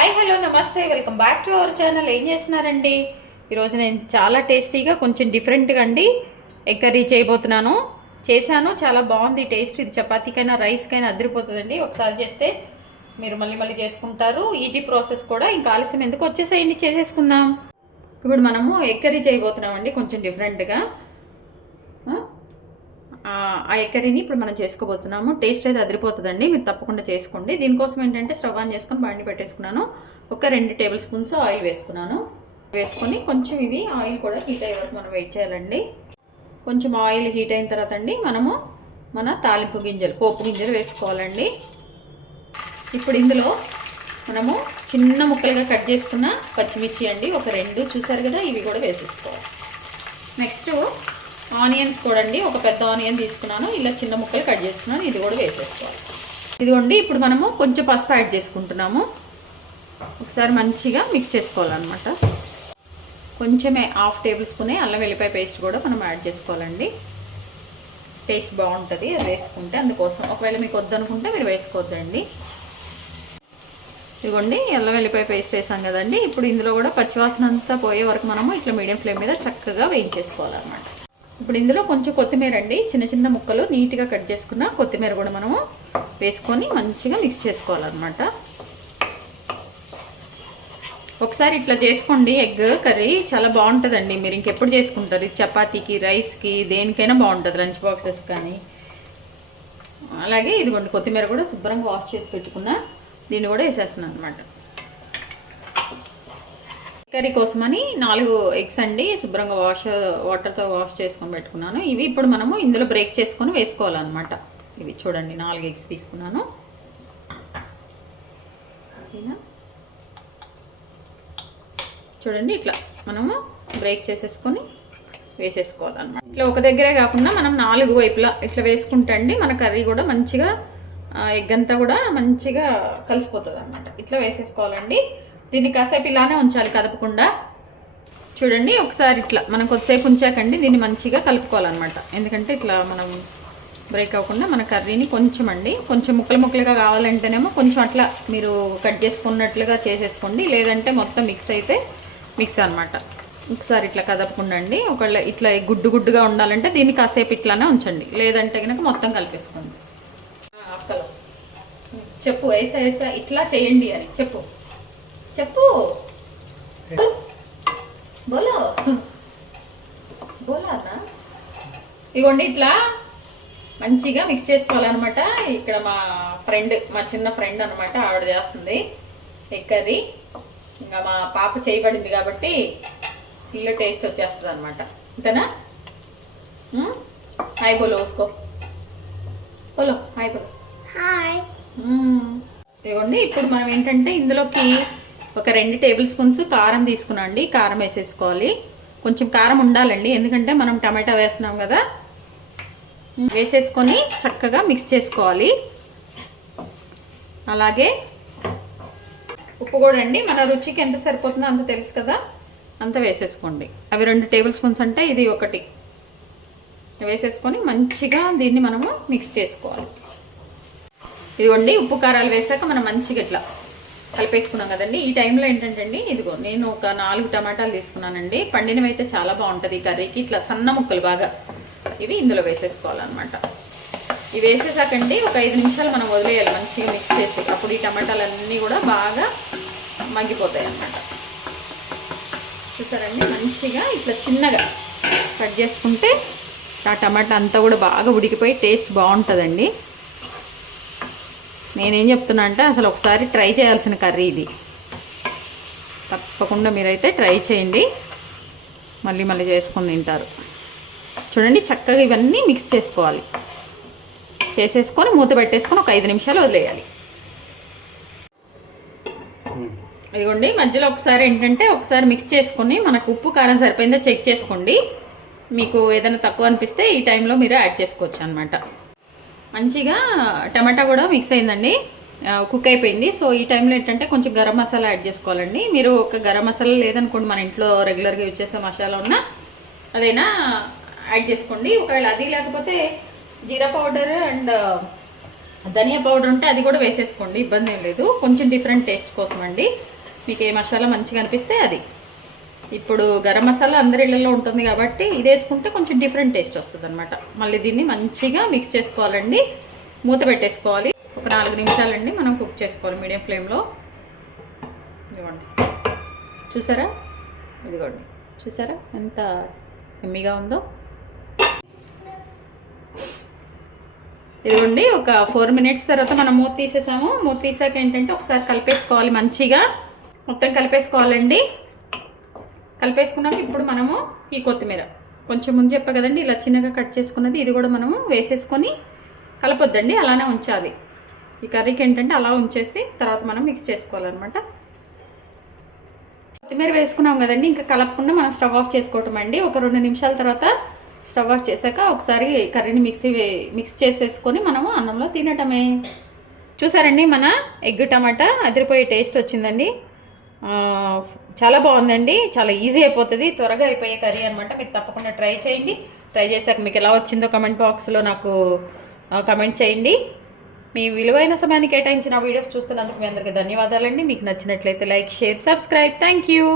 Hi hello నమస్తే welcome back to our channel. ఏం చేస్తున్నారండి? ఈరోజు నేను చాలా టేస్టీగా కొంచెం డిఫరెంట్గా అండి. ఎగ్ కర్రీ చేయబోతున్నాను. చేశాను చాలా బాగుంది టేస్ట్. ఇది చపాతీకైనా రైస్కైనా అదిరిపోతుందండి. ఒకసారి చేస్తే మీరు మళ్ళీ మళ్ళీ చేసుకుంటారు. ఈజీ ప్రాసెస్ కూడా. ఇంకా ఆలస్యం ఎందుకు వచ్చేసేయండి చేసేసుకుందాం. ఇప్పుడు మనము ఎగ్ కర్రీ చేయబోతున్నామండి కొంచెం డిఫరెంట్గా ఆ ఆ ఇప్పుడు మనం చేసుకోబోతున్నాము. టేస్ట్ అయితే అదిరిపోతుందండి. మీరు తప్పకుండా చేసుకోండి. దీనికోసం ఏంటంటే స్టవ్ ఆన్ చేసుకొని బండి పెట్టేసుకున్నాను. ఒక రెండు టేబుల్ స్పూన్స్ ఆయిల్ వేసుకున్నాను. వేసుకొని కొంచెం ఇవి ఆయిల్ కూడా హీట్ అయ్యే వరకు మనం వెయిట్ చేయాలండి. కొంచెం ఆయిల్ హీట్ అయిన తర్వాత అండి మనము మన తాలింపు గింజలు పోపు గింజలు వేసుకోవాలండి. ఇప్పుడు ఇందులో మనము చిన్న ముక్కలుగా కట్ చేసుకున్న పచ్చిమిర్చి అండి. ఒక రెండు చూసారు కదా? ఇవి కూడా వేసేసుకోవాలి. నెక్స్ట్ ఆనియన్స్ కూడా అండి ఒక పెద్ద ఆనియన్ తీసుకున్నాను. ఇలా చిన్న ముక్కలు కట్ చేసుకున్నాను. ఇది కూడా వేసేసుకోవాలి. ఇదిగోండి ఇప్పుడు మనము కొంచెం పసుపు యాడ్ చేసుకుంటున్నాము. ఒకసారి మంచిగా మిక్స్ చేసుకోవాలన్నమాట. కొంచెమే హాఫ్ టేబుల్ స్పూనే అల్లం వెల్లిపాయ పేస్ట్ కూడా మనం యాడ్ చేసుకోవాలండి. టేస్ట్ బాగుంటుంది. అది వేసుకుంటే అందుకోసం. ఒకవేళ మీకు వద్దనుకుంటే మీరు వేసుకోవద్దండి. ఇదిగోండి అల్లం వెల్లిపాయ పేస్ట్ వేసాం కదండి. ఇప్పుడు ఇందులో కూడా పచ్చివాసన అంతా పోయే వరకు మనము ఇట్లా మీడియం ఫ్లేమ్ మీద చక్కగా వేయించేసుకోవాలన్నమాట. ఇప్పుడు ఇందులో కొంచెం కొత్తిమీర అండి. చిన్న చిన్న ముక్కలు నీట్గా కట్ చేసుకున్న కొత్తిమీర కూడా మనము వేసుకొని మంచిగా మిక్స్ చేసుకోవాలన్నమాట. ఒకసారి ఇట్లా చేసుకోండి. ఎగ్ కర్రీ చాలా బాగుంటుందండి. మీరు ఇంకెప్పుడు చేసుకుంటారు? చపాతీకి రైస్కి దేనికైనా బాగుంటుంది. లంచ్ బాక్సెస్ కానీ. అలాగే ఇదిగోండి కొత్తిమీర కూడా శుభ్రంగా వాష్ చేసి పెట్టుకున్నా దీన్ని కూడా వేసేస్తున్నాను అనమాట కర్రీ కోసమని నాలుగు ఎగ్స్ అండి శుభ్రంగా వాష్ వాటర్తో వాష్ చేసుకొని పెట్టుకున్నాను. ఇవి ఇప్పుడు మనము ఇందులో బ్రేక్ చేసుకొని వేసుకోవాలన్నమాట. ఇవి చూడండి నాలుగు ఎగ్స్ తీసుకున్నాను. చూడండి ఇట్లా మనము బ్రేక్ చేసేసుకొని వేసేసుకోవాలన్నమాట. ఇట్లా ఒక దగ్గరే కాకుండా మనం నాలుగు వైపులా ఇట్లా వేసుకుంటే అండి మన కర్రీ కూడా మంచిగా ఎగ్ అంతా కూడా మంచిగా కలిసిపోతుంది అనమాట ఇట్లా వేసేసుకోవాలండి. దీన్ని కాసేపు ఇలానే ఉంచాలి కదపకుండా. చూడండి ఒకసారి ఇట్లా మనం కొద్దిసేపు ఉంచాకండి దీన్ని మంచిగా కలుపుకోవాలన్నమాట. ఎందుకంటే ఇట్లా మనం బ్రేక్ అవ్వకుండా మన కర్రీని కొంచెం అండి కొంచెం ముక్కలు ముక్కలుగా కావాలంటేనేమో కొంచెం అట్లా మీరు కట్ చేసుకున్నట్లుగా చేసేసుకోండి. లేదంటే మొత్తం మిక్స్ అయితే మిక్స్ అనమాట ఒకసారి ఇట్లా కదపకుండా అండి ఒకవేళ ఇట్లా గుడ్డు గుడ్డుగా ఉండాలంటే దీన్ని కాసేపు ఇట్లానే ఉంచండి. లేదంటే కనుక మొత్తం కలిపేసుకోండి. చెప్పు వేసా వేసా ఇట్లా చేయండి అని చెప్పు. చెప్పు. బోలో. బోలా అన్నా? ఇగోండి ఇట్లా మంచిగా మిక్స్ చేసుకోవాలన్నమాట. ఇక్కడ మా ఫ్రెండ్ మా చిన్న ఫ్రెండ్ అనమాట ఆవిడ చేస్తుంది కర్రీ. ఇంకా మా పాప చేయబడింది కాబట్టి ఫుల్ టేస్ట్ వచ్చేస్తుంది అనమాట అంతేనా? హాయ్ బోలో ఉసుకో బోలో హాయ్ బోలో. హాయ్. ఇదిగోండి ఇప్పుడు మనం ఏంటంటే ఇందులోకి ఒక రెండు టేబుల్ స్పూన్స్ కారం తీసుకునండి. కారం వేసేసుకోవాలి. కొంచెం కారం ఉండాలండి. ఎందుకంటే మనం టమాటా వేస్తున్నాం కదా. వేసేసుకొని చక్కగా మిక్స్ చేసుకోవాలి. అలాగే ఉప్పు కూడా అండి. మన రుచికి ఎంత సరిపోతుందో అంత తెలుసు కదా. అంత వేసేసుకోండి. అవి రెండు టేబుల్ స్పూన్స్ అంటే ఇది ఒకటి. వేసేసుకొని మంచిగా దీన్ని మనము మిక్స్ చేసుకోవాలి. ఇదిగోండి ఉప్పు కారాలు వేసాక మనం మంచిగా ఇట్లా కలిపేసుకున్నాం కదండి. ఈ టైంలో ఏంటంటే అండి ఇదిగో నేను ఒక నాలుగు టమాటాలు తీసుకున్నానండి. పండినవి అయితే చాలా బాగుంటుంది ఈ కర్రీకి. ఇట్లా సన్న ముక్కలు బాగా ఇవి ఇందులో వేసేసుకోవాలన్నమాట. ఇవి వేసేసాకండి ఒక ఐదు నిమిషాలు మనం వదిలేయాలి. మంచిగా మిక్స్ చేసి. అప్పుడు ఈ టమాటాలు అన్నీ కూడా బాగా మగ్గిపోతాయి అన్నమాట చూసారండి? మంచిగా ఇట్లా చిన్నగా కట్ చేసుకుంటే ఆ టమాటా అంతా కూడా బాగా ఉడికిపోయి టేస్ట్ బాగుంటుందండి. నేనేం చెప్తున్నా అంటే అసలు ఒకసారి ట్రై చేయాల్సిన కర్రీ ఇది. తప్పకుండా మీరైతే ట్రై చేయండి. మళ్ళీ మళ్ళీ చేసుకొని తింటారు. చూడండి చక్కగా ఇవన్నీ మిక్స్ చేసుకోవాలి. చేసేసుకొని మూత పెట్టేసుకొని ఒక ఐదు నిమిషాలు వదిలేయాలి. ఇదిగోండి మధ్యలో ఒకసారి ఏంటంటే ఒకసారి మిక్స్ చేసుకొని మనకు ఉప్పు కారం సరిపోయిందో చెక్ చేసుకోండి. మీకు ఏదైనా తక్కువ అనిపిస్తే ఈ టైంలో మీరు యాడ్ చేసుకోవచ్చు అనమాట మంచిగా టమాటా కూడా మిక్స్ అయిందండి. కుక్ అయిపోయింది. సో ఈ టైంలో ఏంటంటే కొంచెం గరం మసాలా యాడ్ చేసుకోవాలండి. మీరు ఒక గరం మసాలా లేదనుకోండి మన ఇంట్లో రెగ్యులర్గా యూజ్ చేసే మసాలా ఉన్నా అదైనా యాడ్ చేసుకోండి. ఒకవేళ అది లేకపోతే jeera powder and dhania powder ఉంటే అది కూడా వేసేసుకోండి. ఇబ్బంది ఏం లేదు. కొంచెం డిఫరెంట్ టేస్ట్ కోసం అండి మీకు ఏ మసాలా మంచిగా అనిపిస్తే అది. ఇప్పుడు గరం మసాలా అందరి ఇళ్ళల్లో ఉంటుంది కాబట్టి ఇది వేసుకుంటే కొంచెం డిఫరెంట్ టేస్ట్ వస్తుంది అనమాట మళ్ళీ దీన్ని మంచిగా మిక్స్ చేసుకోవాలండి. మూత పెట్టేసుకోవాలి. ఒక నాలుగు నిమిషాలండి మనం కుక్ చేసుకోవాలి మీడియం ఫ్లేమ్లో ఇదిగోండి. చూసారా? ఇదిగోండి. చూసారా? ఎంత ఎమ్మిగా ఉందో. ఇదిగోండి ఒక ఫోర్ మినిట్స్ తర్వాత మనం మూత తీసేసాము. మూత తీసాక ఏంటంటే ఒకసారి కలిపేసుకోవాలి మంచిగా. మొత్తం కలిపేసుకోవాలండి. కలిపేసుకున్నాక ఇప్పుడు మనము ఈ కొత్తిమీర. కొంచెం ముందు చెప్పా కదండి ఇలా చిన్నగా కట్ చేసుకున్నది ఇది కూడా మనము వేసేసుకొని కలపొద్దండి అలానే ఉంచాలి. ఈ కర్రీకి ఏంటంటే అలా ఉంచేసి తర్వాత మనం మిక్స్ చేసుకోవాలన్నమాట. కొత్తిమీర వేసుకున్నాం కదండి ఇంకా కలపకుండా మనం స్టవ్ ఆఫ్ చేసుకోవటం అండి. ఒక రెండు నిమిషాల తర్వాత స్టవ్ ఆఫ్ చేశాక ఒకసారి కర్రీని మిక్సీ వే- మిక్స్ చేసేసుకొని మనము అన్నంలో తినటమే. చూసారండి మన ఎగ్ టమాటా అదిరిపోయే టేస్ట్ వచ్చిందండి. చాలా బాగుందండి. చాలా ఈజీ అయిపోతుంది. త్వరగా అయిపోయే కర్రీ అనమాట మీరు తప్పకుండా ట్రై చేయండి. ట్రై చేశాక మీకు ఎలా వచ్చిందో కమెంట్ బాక్స్లో నాకు కమెంట్ చేయండి. మీ విలువైన సమయాన్ని కేటాయించిన వీడియోస్ చూస్తున్నందుకు మీ అందరికీ ధన్యవాదాలండి. మీకు నచ్చినట్లయితే like share subscribe. Thank you.